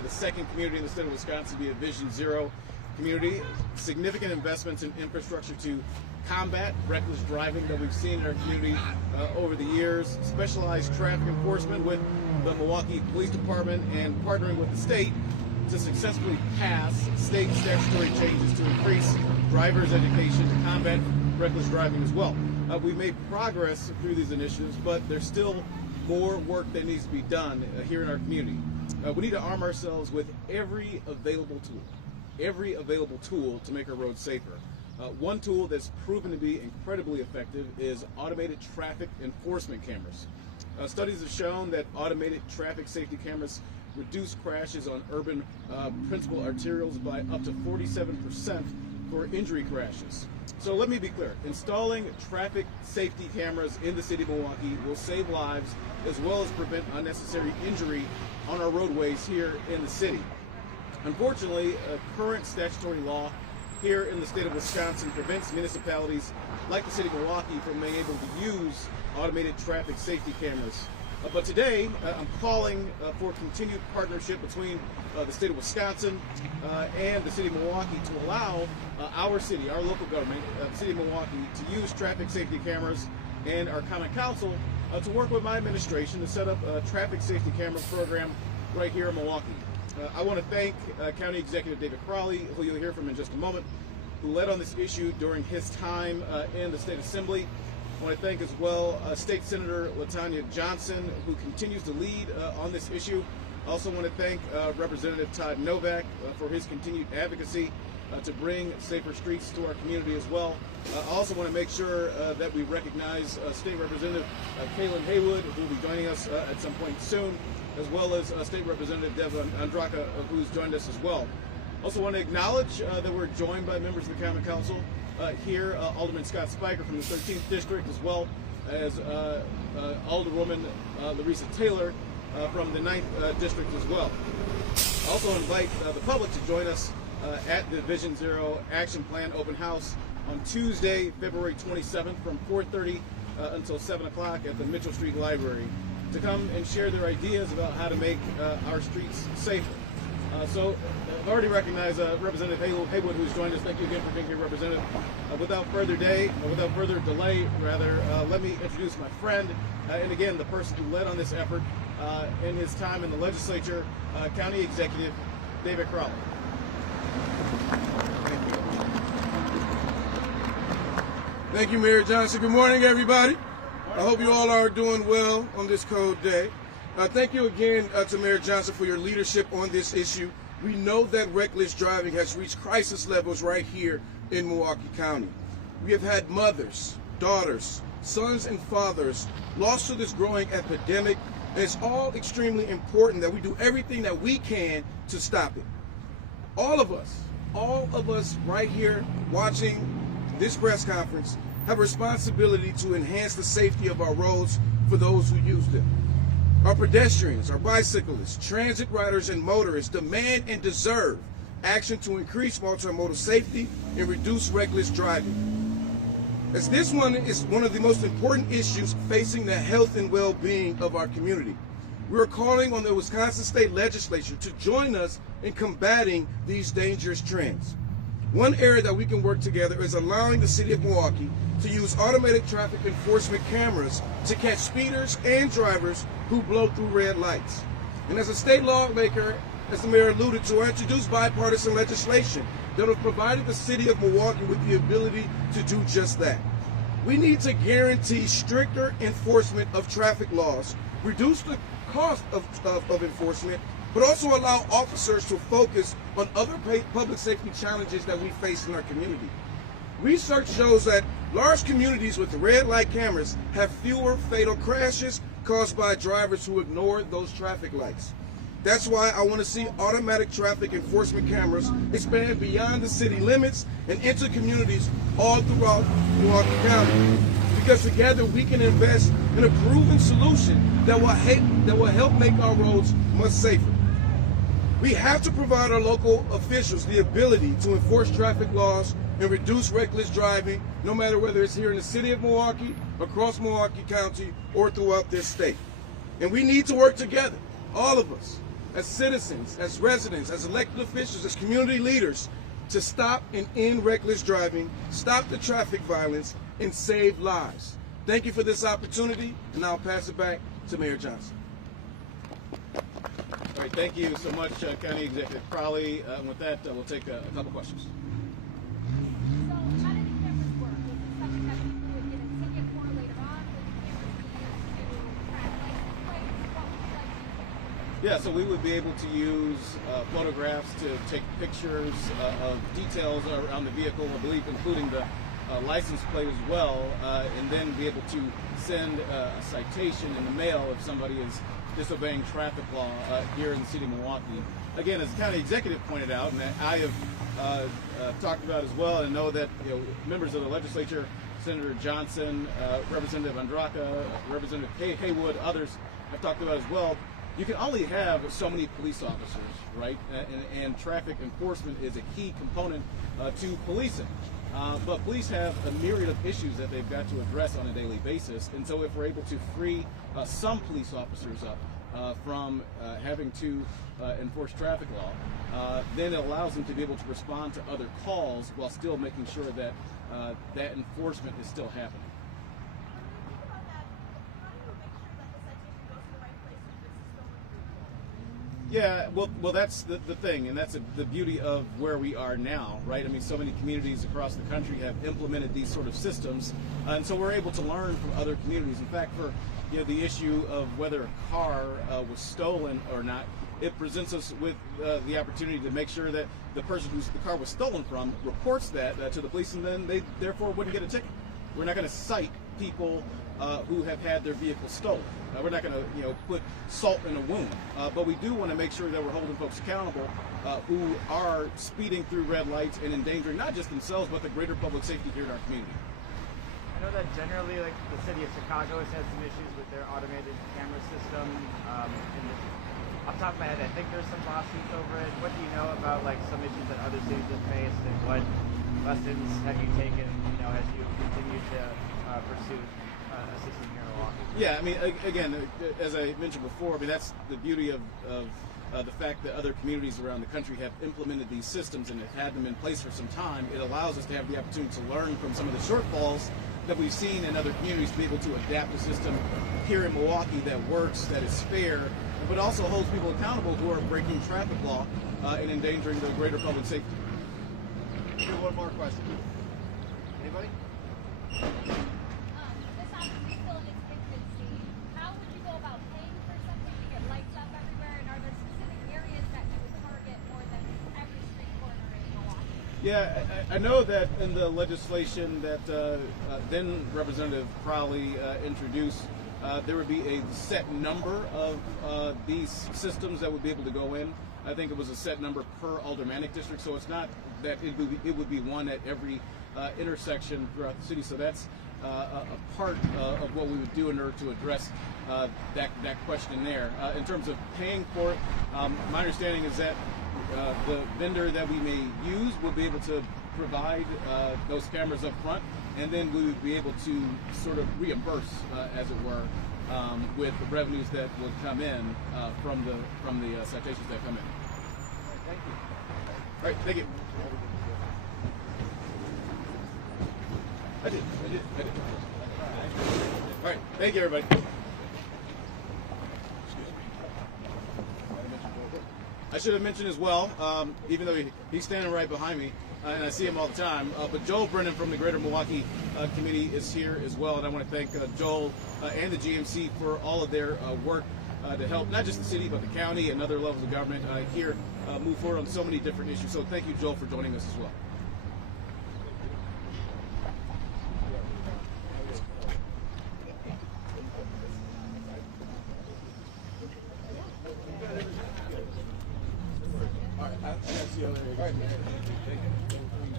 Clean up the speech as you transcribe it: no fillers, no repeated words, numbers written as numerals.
only the second community in the state of Wisconsin to be a Vision Zero community. Significant investments in infrastructure to combat reckless driving that we've seen in our community over the years. Specialized traffic enforcement with the Milwaukee Police Department and partnering with the state to successfully pass state statutory changes to increase drivers' education to combat reckless driving as well. We've made progress through these initiatives, but there's still more work that needs to be done here in our community. We need to arm ourselves with every available tool to make our roads safer. One tool that's proven to be incredibly effective is automated traffic enforcement cameras. Studies have shown that automated traffic safety cameras reduce crashes on urban principal arterials by up to 47% for injury crashes. So let me be clear, installing traffic safety cameras in the city of Milwaukee will save lives as well as prevent unnecessary injury on our roadways here in the city. Unfortunately, current statutory law here in the state of Wisconsin prevents municipalities like the city of Milwaukee from being able to use automated traffic safety cameras. But today, I'm calling for continued partnership between the state of Wisconsin and the city of Milwaukee to allow our city, our local government, the city of Milwaukee, to use traffic safety cameras, and our common council to work with my administration to set up a traffic safety camera program right here in Milwaukee. I want to thank County Executive David Crowley, who you'll hear from in just a moment, who led on this issue during his time in the State Assembly. I want to thank as well State Senator Cavalier Johnson, who continues to lead on this issue. I also want to thank Representative Todd Novak for his continued advocacy to bring safer streets to our community as well. I also want to make sure that we recognize State Representative Kaylin Haywood, who will be joining us at some point soon, as well as State Representative Devin Andraka, who's joined us as well. Also want to acknowledge that we're joined by members of the Common Council here, Alderman Scott Spiker from the 13th District, as well as Alderwoman Larissa Taylor from the 9th District as well. I also invite the public to join us at the Vision Zero Action Plan Open House on Tuesday, February 27th from 4:30 until 7 o'clock at the Mitchell Street Library to come and share their ideas about how to make our streets safer. So I've already recognized Representative Haywood, who's joined us. Thank you again for being here, Representative. Without further delay, let me introduce my friend, and again, the person who led on this effort in his time in the legislature, County Executive David Crowley. Thank you, Mayor Johnson. Good morning, everybody. I hope you all are doing well on this cold day. Thank you again to Mayor Johnson for your leadership on this issue. We know that reckless driving has reached crisis levels right here in Milwaukee County. We have had mothers, daughters, sons, and fathers lost to this growing epidemic, and it's all extremely important that we do everything that we can to stop it. All of us right here watching this press conference have a responsibility to enhance the safety of our roads for those who use them. Our pedestrians, our bicyclists, transit riders, and motorists demand and deserve action to increase multimodal safety and reduce reckless driving. As this one is one of the most important issues facing the health and well-being of our community, we are calling on the Wisconsin State Legislature to join us in combating these dangerous trends. One area that we can work together is allowing the city of Milwaukee to use automated traffic enforcement cameras to catch speeders and drivers who blow through red lights. And as a state lawmaker, as the mayor alluded to, I introduced bipartisan legislation that have provided the city of Milwaukee with the ability to do just that. We need to guarantee stricter enforcement of traffic laws, reduce the cost of enforcement, but also allow officers to focus on other public safety challenges that we face in our community. Research shows that large communities with red light cameras have fewer fatal crashes caused by drivers who ignore those traffic lights. That's why I want to see automatic traffic enforcement cameras expand beyond the city limits and into communities all throughout Milwaukee County. Because together we can invest in a proven solution that will help make our roads much safer. We have to provide our local officials the ability to enforce traffic laws and reduce reckless driving, no matter whether it's here in the city of Milwaukee, across Milwaukee County, or throughout this state. And we need to work together, all of us, as citizens, as residents, as elected officials, as community leaders, to stop and end reckless driving, stop the traffic violence, and save lives. Thank you for this opportunity, and I'll pass it back to Mayor Johnson. All right, thank you so much, County Executive Crowley. And with that, we'll take a couple questions. So, how did the cameras work? Was it something that people would get a ticket for later on? Would the cameras be used to track license plates? What would you like to do? Yeah, so we would be able to use photographs to take pictures of details around the vehicle, I believe, including the license plate as well, and then be able to send a citation in the mail if somebody is disobeying traffic law here in the city of Milwaukee. Again, as the county executive pointed out, and I have talked about as well, and know that members of the legislature, Senator Johnson, Representative Andraka, Representative Haywood, others have talked about as well. You can only have so many police officers, right? And traffic enforcement is a key component to policing. But police have a myriad of issues that they've got to address on a daily basis. And so if we're able to free some police officers up from having to enforce traffic law, then it allows them to be able to respond to other calls while still making sure that that enforcement is still happening. Yeah, well, that's the thing, and that's the beauty of where we are now, right? I mean, so many communities across the country have implemented these sort of systems, and so we're able to learn from other communities. In fact, for the issue of whether a car was stolen or not, it presents us with the opportunity to make sure that the person whose the car was stolen from reports that to the police, and then they therefore wouldn't get a ticket. We're not going to cite people who have had their vehicles stolen. We're not going to, put salt in a wound, but we do want to make sure that we're holding folks accountable who are speeding through red lights and endangering not just themselves but the greater public safety here in our community. I know that generally, like the city of Chicago has had some issues with their automated camera system. And off the top of my head, I think there's some lawsuits over it. What do you know about like some issues that other cities have faced, and what lessons have you taken, as you continue to pursue a system here in Milwaukee? Yeah, I mean, again, as I mentioned before, I mean, that's the beauty of the fact that other communities around the country have implemented these systems and have had them in place for some time. It allows us to have the opportunity to learn from some of the shortfalls that we've seen in other communities, to be able to adapt a system here in Milwaukee that works, that is fair, but also holds people accountable who are breaking traffic law and endangering the greater public safety. One more question. Anybody? This house is still in its infancy. How would you go about paying for something to get lights up everywhere? And are there specific areas that you would target more than every street corner in Milwaukee? Yeah, I know that in the legislation that then Representative Crowley introduced, there would be a set number of these systems that would be able to go in. I think it was a set number per aldermanic district, so it's not that it would be one at every intersection throughout the city. So that's a part of what we would do in order to address that question there. In terms of paying for it, my understanding is that the vendor that we may use will be able to provide those cameras up front, and then we would be able to sort of reimburse, as it were, with the revenues that would come in from the citations that come in. Thank you. All right, thank you. I did. All right, thank you, everybody. I should have mentioned as well, even though he's standing right behind me, and I see him all the time, but Joel Brennan from the Greater Milwaukee Committee is here as well, and I want to thank Joel and the GMC for all of their work to help not just the city, but the county and other levels of government here move forward on so many different issues. So thank you, Joel, for joining us as well. All right, I'll see you later. All right, thank you.